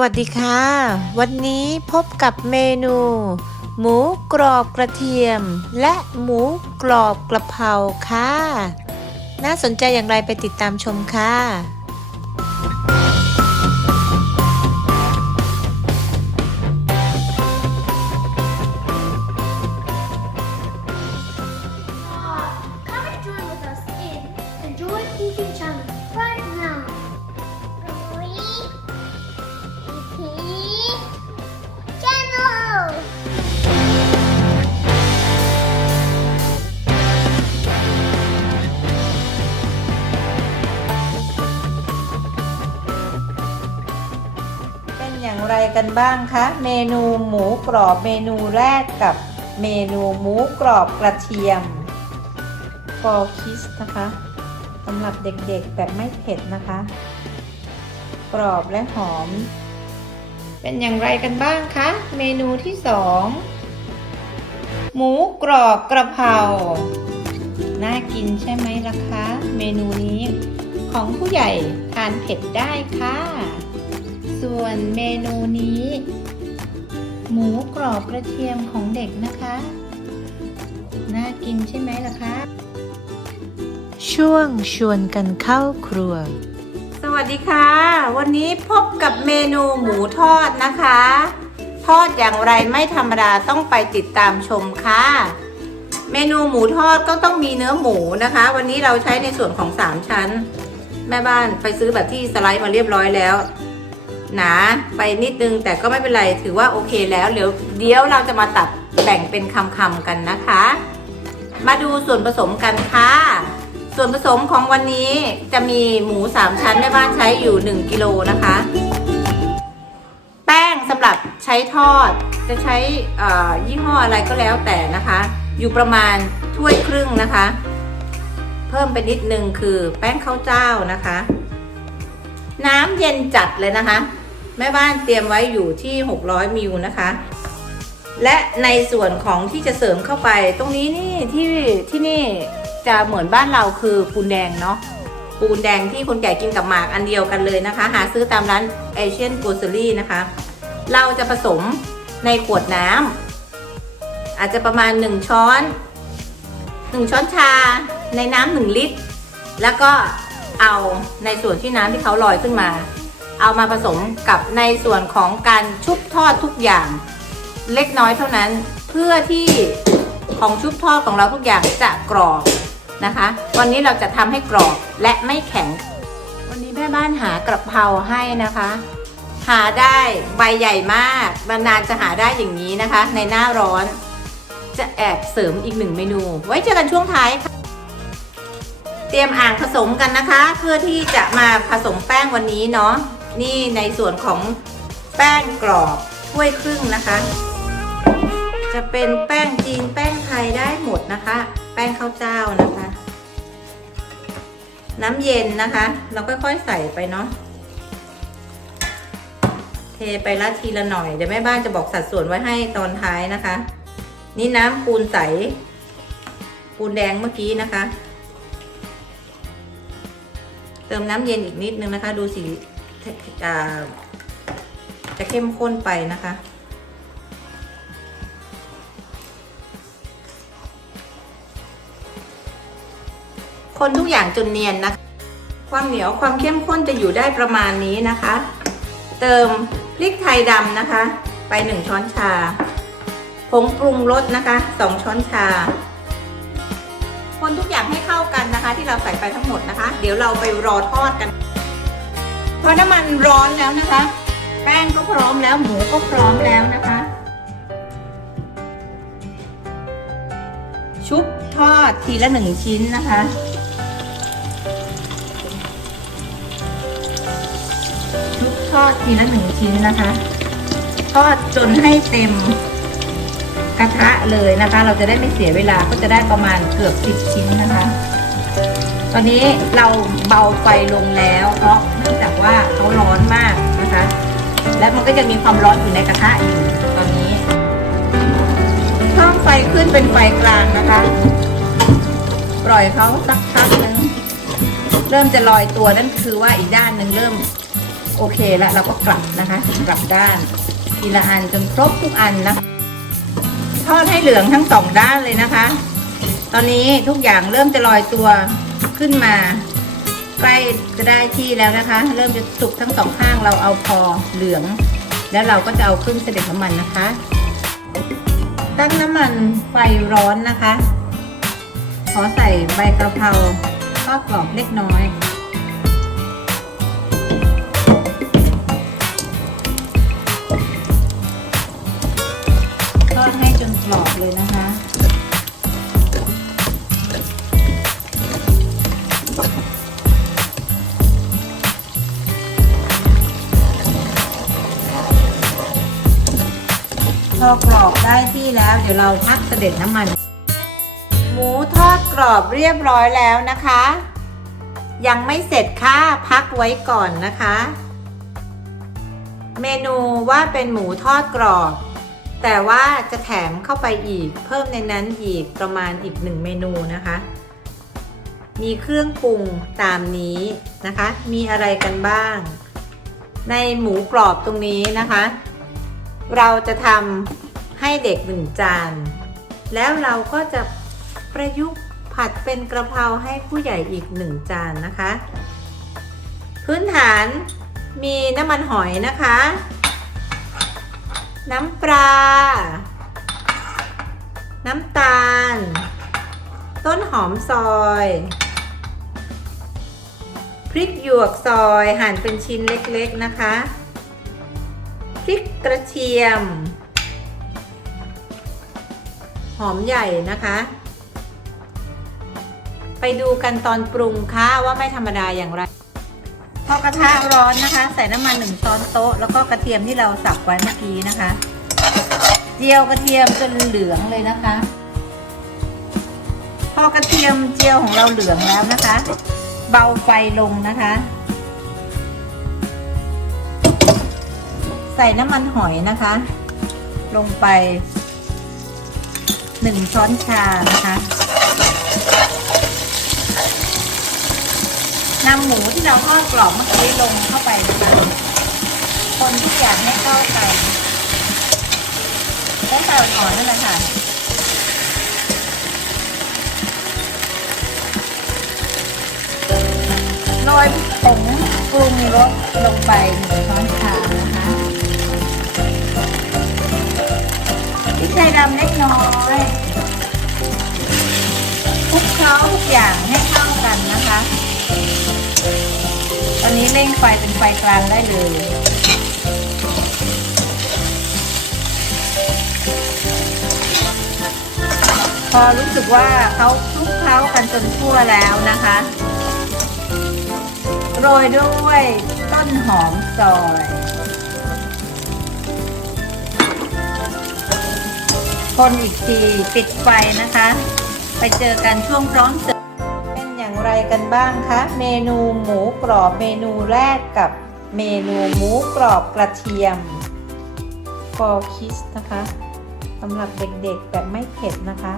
สวัสดีค่ะ วันนี้พบกับเมนู หมูกรอบกระเทียม และหมูกรอบกระเพราค่ะ น่าสนใจอย่างไรไปติดตามชมค่ะ กันบ้างคะ เมนูหมูกรอบเมนูแรกกับเมนูหมูกรอบกระเทียม for kids นะคะสำหรับเด็กๆแบบไม่เผ็ดนะคะ กรอบและหอม เป็นอย่างไรกันบ้างคะ เมนูที่สองหมูกรอบกระเพราน่ากินใช่ไหมล่ะคะ เมนูนี้ของผู้ใหญ่ทานเผ็ดได้ค่ะ ส่วนเมนูนี้ หมูกรอบกระเทียมของเด็กนะคะ น่ากินใช่ไหมล่ะคะ ช่วงชวนกันเข้าครัว สวัสดีค่ะ วันนี้พบกับเมนูหมูทอดนะคะ ทอดอย่างไรไม่ธรรมดาต้องไปติดตามชมค่ะ เมนูหมูทอดก็ต้องมีเนื้อหมูนะคะ วันนี้เราใช้ในส่วนของ 3 ชั้น แม่บ้านไปซื้อแบบที่สไลด์มาเรียบร้อยแล้ว หนาไปนิดนึงแต่ก็ไม่เป็นไรถือว่าโอเคแล้วเดี๋ยวเดี๋ยวเราจะมาตัดแบ่งเป็นคำๆกันนะคะ มาดูส่วนผสมกันค่ะ ส่วนผสมของวันนี้จะมีหมู3ชั้นแม่บ้านใช้อยู่ 1กิโลนะคะ แป้งสำหรับใช้ทอดจะใช้ยี่ห้ออะไรก็แล้วแต่นะคะ อยู่ประมาณถ้วยครึ่งนะคะ เพิ่มไปนิดนึงคือแป้งข้าวเจ้านะคะ น้ำเย็นจัดเลยนะคะ แม่บ้านเตรียมไว้อยู่ที่ 600มิลนะคะ และในส่วนของที่จะเสริมเข้าไป ตรงนี้นี่ที่ที่นี่จะเหมือนบ้านเราคือปูนแดงเนาะปูนแดงที่คนแก่กินกับหมากอันเดียวกันเลยนะคะ หาซื้อตามร้านเอเชียนโกลเซอรี่นะคะ เราจะผสมในขวดน้ำอาจจะประมาณ 1 ช้อน 1 ช้อนชาในน้ำหนึ่งลิตร แล้วก็เอาในส่วนที่น้ำที่เขาลอยขึ้นมา เอามาผสมกับในส่วนของการชุบทอดทุกอย่าง เล็กน้อยเท่านั้นเพื่อที่ของชุบทอดของเราทุกอย่างจะกรอบนะคะ วันนี้เราจะทำให้กรอบและไม่แข็ง วันนี้แม่บ้านหากระเพราให้นะคะ หาได้ใบใหญ่มากนานจะหาได้อย่างนี้นะคะ ในหน้าร้อนจะแอบเสริมอีกหนึ่งเมนู ไว้เจอกันช่วงท้ายค่ะ เตรียมอ่างผสมกันนะคะ เพื่อที่จะมาผสมแป้งวันนี้เนาะ นี่ในส่วนของแป้งกรอบถ้วยครึ่งนะคะ จะเป็นแป้งจีนแป้งไทยได้หมดนะคะ แป้งข้าวเจ้านะคะ น้ำเย็นนะคะ เราค่อยๆใส่ไปเนาะเทไปละทีละหน่อยเดี๋ยวแม่บ้านจะบอกสัดส่วนไว้ให้ตอนท้ายนะคะ นี่น้ำปูนใส ปูนแดงเมื่อกี้นะคะ เติมน้ำเย็นอีกนิดนึงนะคะ ดูสี อ่าจะเข้มข้นไปนะคะ คนทุกอย่างจนเนียนนะคะ ความเหนียวความเข้มข้นจะอยู่ได้ประมาณนี้นะคะ เติมพริกไทยดำนะคะ ไป 1 ช้อนชา ผงปรุงรสนะคะ 2 ช้อนชา คนทุกอย่างให้เข้ากันนะคะ ที่เราใส่ไปทั้งหมดนะคะ เดี๋ยวเราไปรอทอดกัน พอน้ำมันร้อนแล้วนะคะ แป้งก็พร้อมแล้วหมูก็พร้อมแล้วนะคะ ชุบทอดทีละหนึ่งชิ้นนะคะชุบทอดทีละหนึ่งชิ้นนะคะ ทอดจนให้เต็มกระทะเลยนะคะ เราจะได้ไม่เสียเวลาก็จะได้ประมาณเกือบสิบชิ้นนะคะ ตอนนี้เราเบาไฟลงแล้วเพราะเนื่องจากว่าเขาร้อนมากนะคะ และมันก็จะมีความร้อนอยู่ในกระทะอยู่ตอนนี้เพิ่มไฟขึ้นเป็นไฟกลางนะคะ ปล่อยเขาสักพักหนึงเริ่มจะลอยตัวนั่นคือว่าอีกด้านหนึ่งเริ่มโอเคแล้วเราก็กลับนะคะ กลับด้านทีละอันจนครบทุกอันนะทอดให้เหลืองทั้งสองด้านเลยนะคะ ตอนนี้ทุกอย่างเริ่มจะลอยตัว ขึ้นมา ใกล้จะได้ที่แล้วนะคะ เริ่มจะสุกทั้งสองข้างเราเอาพอเหลือง แล้วเราก็จะเอาขึ้นเสด็จน้ำมันนะคะ ตั้งน้ำมันไฟร้อนนะคะ ขอใส่ใบกระเพราทอดกรอบเล็กน้อยทอดให้จนกรอบเลยนะคะ กรอบได้ที่แล้ว เดี๋ยวเราพักเสด็จน้ำมัน หมูทอดกรอบเรียบร้อยแล้วนะคะ ยังไม่เสร็จค่ะ พักไว้ก่อนนะคะ เมนูว่าเป็นหมูทอดกรอบ แต่ว่าจะแถมเข้าไปอีก เพิ่มในนั้นอีกประมาณอีกหนึ่งเมนูนะคะ มีเครื่องปรุงตามนี้นะคะ มีอะไรกันบ้าง ในหมูกรอบตรงนี้นะคะ เราจะทำให้เด็กหนึ่งจาน แล้วเราก็จะประยุกต์ผัดเป็นกระเพราให้ผู้ใหญ่อีกหนึ่งจานนะคะ พื้นฐานมีน้ำมันหอยนะคะ น้ำปลา น้ำตาล ต้นหอมซอย พริกหยวกซอยหั่นเป็นชิ้นเล็กๆนะคะ ริกกระเทียม หอมใหญ่นะคะ ไปดูกันตอนปรุงค่ะว่าไม่ธรรมดาอย่างไร พอกระทะร้อนนะคะ ใส่น้ำมันหนึ่งช้อนโต๊ะ แล้วก็กระเทียมที่เราสับไว้เมื่อกี้นะคะ เจียวกระเทียมจนเหลืองเลยนะคะ พอกระเทียมเจียวของเราเหลืองแล้วนะคะ เบาไฟลงนะคะ ใส่น้ำมันหอยนะคะ ลงไปหนึ่งช้อนชานะคะนำหมูที่เราทอดกรอบเมื่อกี้ลงเข้าไปนะคะคนทุกอย่างให้เข้ากันแล้วใส่อ่อนนั่นแหละค่ะโรยผงปรุงรสลงไปหนึ่งช้อนชานะคะ ดำเล็กน้อยคลุกเคล้าทุกอย่างให้เข้ากันนะคะ ตอนนี้เร่งไฟเป็นไฟกลางได้เลยพอรู้สึกว่าเขาคลุกเคล้ากันจนทั่วแล้วนะคะ โรยด้วยต้นหอมซอย คนอีกทีปิดไฟนะคะ ไปเจอกันช่วงร้อมเสิร์ฟเป็นอย่างไรกันบ้างคะ เมนูหมูกรอบเมนูแรกกับเมนูหมูกรอบกระเทียม for kids นะคะสำหรับเด็กๆแบบไม่เผ็ดนะคะ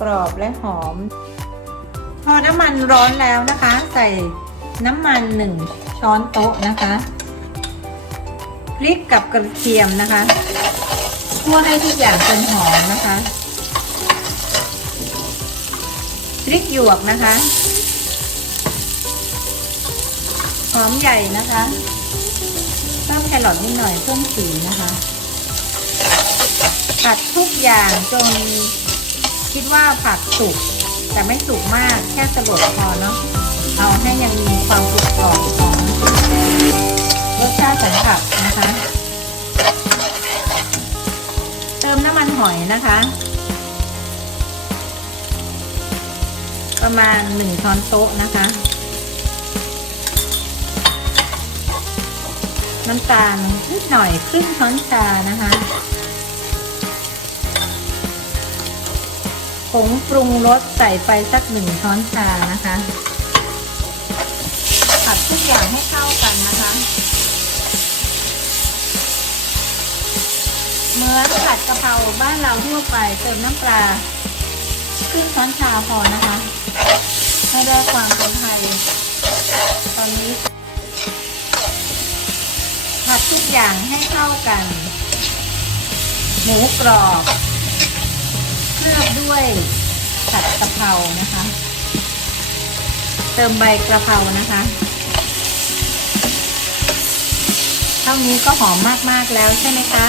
กรอบและหอม พอน้ำมันร้อนแล้วนะคะ ใส่น้ำมันหนึ่งช้อนโต๊ะนะคะพริกกับกระเทียมนะคะ คั่วให้ทุกอย่างจนหอมนะคะพริกหยวกนะคะหอมใหญ่นะคะเพิ่มแครอทนิดหน่อยเพิ่มสีนะคะ ผัดทุกอย่างจนคิดว่าผักสุกแต่ไม่สุกมากแค่สลดพอเนาะเอาให้ยังมีความกรุบกรอบของรสชาติของผักนะคะ ติมน้ำมันหอยนะคะ ประมาณหนึ่งช้อนโต๊ะนะคะ น้ำตาลนิดหน่อยครึ่งช้อนชานะคะผงปรุงรสใส่ไปสักหนึ่งช้อนชานะคะ ผัดทุกอย่างให้เข้ากันนะคะ เหมือนผัดกะเพราบ้านเราทั่วไปเติมน้ำปลาครึ่งช้อนชาพอนะคะให้ได้ความเป็นไทยตอนนี้ ผัดทุกอย่างให้เข้ากัน หมูกรอบเคลือบด้วยผัดกะเพรานะคะ เติมใบกระเพรานะคะเท่านี้ก็หอมมาก ๆ แล้วใช่ไหมคะ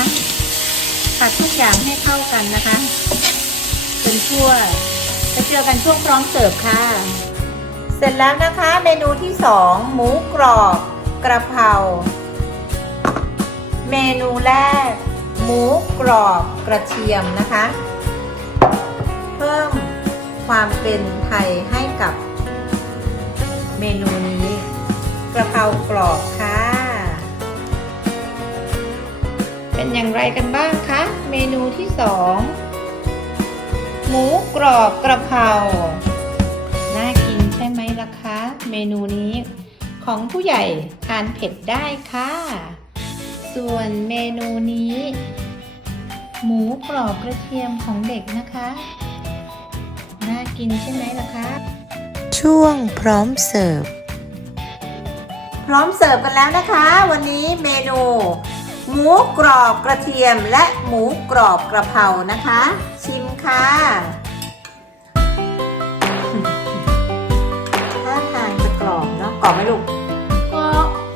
ผัดทุกอย่างให้เข้ากันนะคะจนทั่วไปเจอกันช่วงพร้อมเสิร์ฟค่ะ เสร็จแล้วนะคะเมนูที่สองหมูกรอบกระเพราเมนูแรก หมูกรอบกระเทียมนะคะ เพิ่มความเป็นไทยให้กับเมนูนี้ กระเพรากรอบค่ะ เป็นอย่างไรกันบ้างคะ เมนูที่สองหมูกรอบกระเพราน่ากินใช่ไหมล่ะคะ เมนูนี้ของผู้ใหญ่ทานเผ็ดได้ค่ะ ส่วนเมนูนี้ หมูกรอบกระเทียมของเด็กนะคะ น่ากินใช่ไหมล่ะคะ ช่วงพร้อมเสิร์ฟ พร้อมเสิร์ฟกันแล้วนะคะ วันนี้เมนู หมูกรอบกระเทียมและหมูกรอบกระเพรานะคะ ชิมค่ะท่าทางจะกรอบเนาะกรอบไหมลูกก็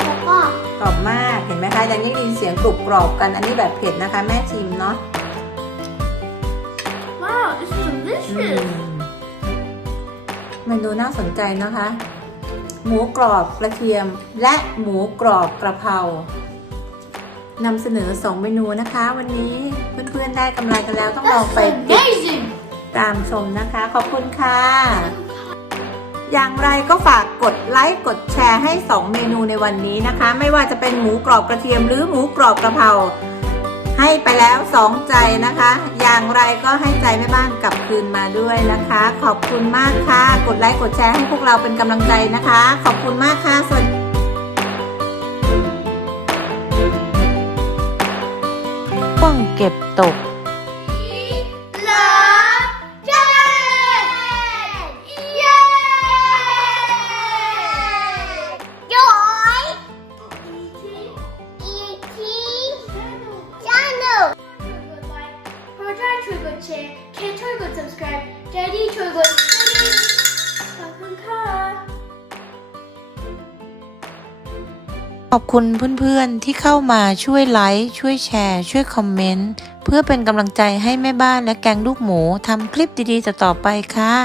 แล้วก็กรอบมากเห็นไหมคะยังได้ยินเสียงกรุบกรอบกันอันนี้แบบเผ็ดนะคะ แม่ชิมเนาะ wow this is อื delicious มเมนูน่าสนใจนะคะ หมูกรอบกระเทียมและหมูกรอบกระเพรา นำเสนอสองเมนูนะคะ วันนี้เพื่อนๆได้กำไรกันแล้วต้องลอง that's ไปติด amazing ตามชมนะคะ ขอบคุณค่ะ อย่างไรก็ฝากกดไลค์กดแชร์ให้ 2 เมนูในวันนี้นะคะ ไม่ว่าจะเป็นหมูกรอบกระเทียมหรือหมูกรอบกระเพราให้ไปแล้ว2ใจนะคะ อย่างไรก็ให้ใจแม่บ้านกลับคืนมาด้วยนะคะ ขอบคุณมากค่ะ กดไลค์กดแชร์ให้พวกเราเป็นกำลังใจนะคะ ขอบคุณมากค่ะสวัสดี ช่วงเก็บตก อบคุณเพื่อนๆที่เข้ามาช่วยไลค์ช่วยแชร์ ช่วยคอมเมนต์ เพื่อเป็นกำลังใจให้แม่บ้านและแกงลูกหมูทำคลิปดีๆต่อๆไปค่ะ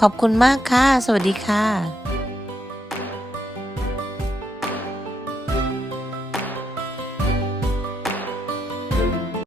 ขอบคุณมากค่ะ สวัสดีค่ะ